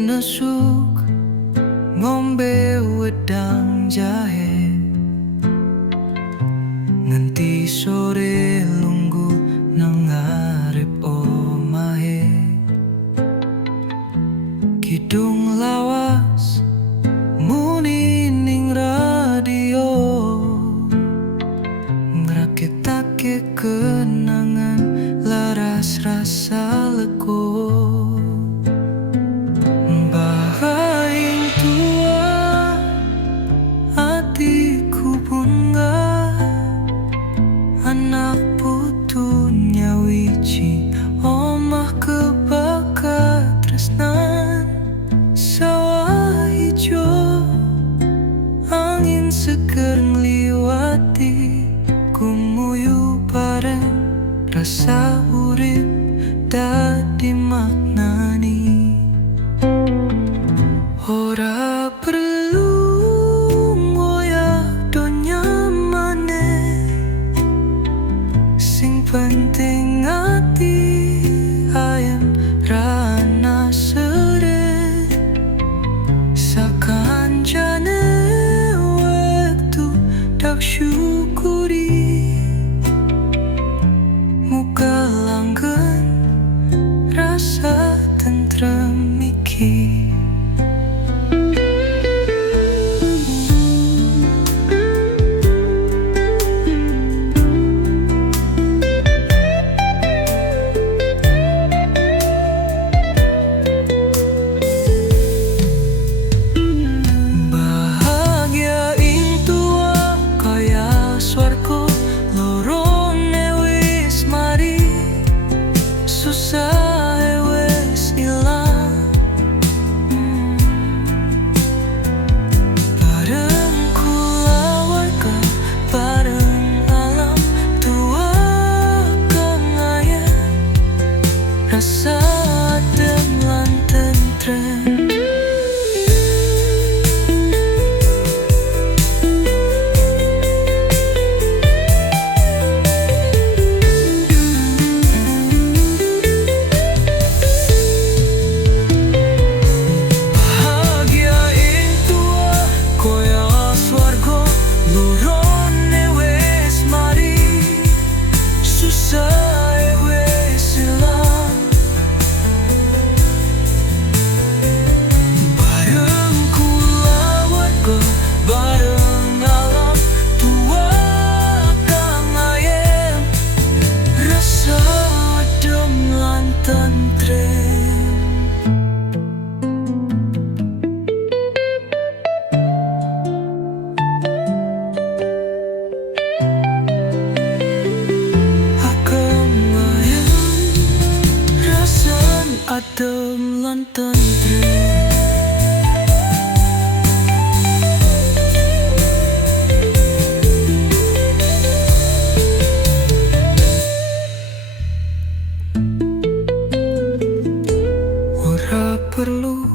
nesuk ngombe wedang jahe, nganti sore lungguh nang ngarep omahe. Kidung lawas muni ning radio, ngraketake kenangan laras rasa lega. Anak putunya wiji omah kebakar tresnan, sawah ijo angin seger ngliwati, kumuyu bareng rasa urip dadi maknani. Ora perlu penting ati ayam rana sere, sakancane wektu dak syukuri, muka langgen rasa tentrem iki. Rasa adem lan tentrem, bahagia ing tua koyo swarga, lurone wis mari, susah adem lan tentrem. Ora perlu